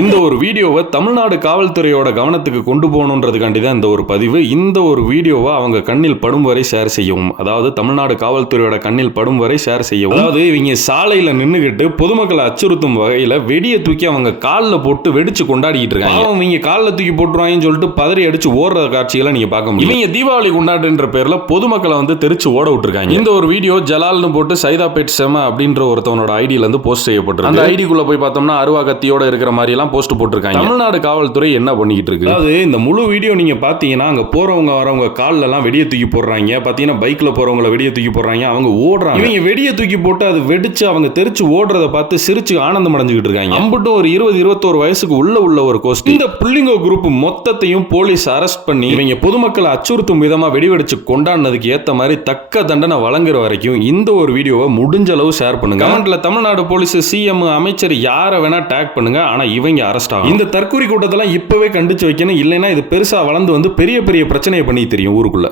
இந்த ஒரு வீடியோவை தமிழ்நாடு காவல்துறையோட கவனத்துக்கு கொண்டு போகணுன்றதுக்காண்டி தான் இந்த ஒரு பதிவு. இந்த ஒரு வீடியோவை அவங்க கண்ணில் படும் வரை ஷேர் செய்யவும், அதாவது தமிழ்நாடு காவல்துறையோட கண்ணில் படும் வரை ஷேர் செய்யவும். அதாவது இவங்க சாலையில நின்னுகிட்டு பொதுமக்களை அச்சுறுத்தும் வகையில வெடியை தூக்கி அவங்க காலில் போட்டு வெடிச்சு கொண்டாடிட்டு இருக்காங்க. இவங்க காலில் தூக்கி போட்டுருவாங்கன்னு சொல்லிட்டு பதறி அடிச்சு ஓடுற காட்சிகளை நீங்க பார்க்க முடியும். இவங்க தீபாவளி கொண்டாடுன்ற பேர்ல பொதுமக்களை வந்து தெரிச்சு ஓட விட்டுருக்காங்க. இந்த ஒரு வீடியோ ஜலால்னு போட்டு சைதாப்பேட் செம அப்படின்ற ஒருத்தவனோட ஐடியில இருந்து போஸ்ட் செய்யப்பட்டிருக்கு. அந்த ஐடிக்குள்ள போய் பார்த்தோம்னா அருவா கத்தியோட இருக்கிற மாதிரி எல்லாம் போஸ்ட் போட்டிருக்காங்க. தமிழ்நாடு காவல்துறை என்ன பண்ணிக்கிட்டு இருக்கு? அதாவது இந்த முழு வீடியோ நீங்க பாத்தீங்கன்னா அங்க போறவங்க வரவங்க கால்ல எல்லாம் வெடியை தூக்கி போடுறாங்க. பாத்தீங்கன்னா பைக்ல போறவங்கள வெடியை தூக்கி போடுறாங்க. அவங்க ஓடுறாங்க. இவங்க வெடியை தூக்கி போட்டு அது வெடிச்சு அவங்க தெரிச்சு ஓடுறத பார்த்து சிரிச்சு ஆனந்தம் அடைஞ்சுக்கிட்டு இருக்காங்க. அம்பட்டும் ஒரு 20-21 வயசுக்கு உள்ள ஒரு கோஷ்டி. இந்த புள்ளிங்கோ குரூப் மொத்தத்தையும் போலீஸ் அரெஸ்ட் பண்ணி இவங்க பொதுமக்களை அச்சுறுத்தும் விதமா வெடிவெடிச்சு கொண்டாடினதுக்கு ஏத்த மாதிரி தக்க தண்டனை வழங்குற வரைக்கும் இந்த ஒரு வீடியோவை முடிஞ்ச அளவு ஷேர் பண்ணுங்க. கமெண்ட்ல தமிழ்நாடு போலீஸ், சிஎம், அமைச்சர் யாரை வேணா டேக் பண்ணுங்க. ஆனா இவங்க அரெஸ்ட் ஆகும். இந்த தற்கொலை கூட்டத்தெல்லாம் இப்பவே கண்டிச்சு வைக்கணும். இல்லைன்னா இது பெருசா வளர்ந்து வந்து பெரிய பெரிய பிரச்சனையை பண்ணி தெரியும் ஊருக்குள்ள.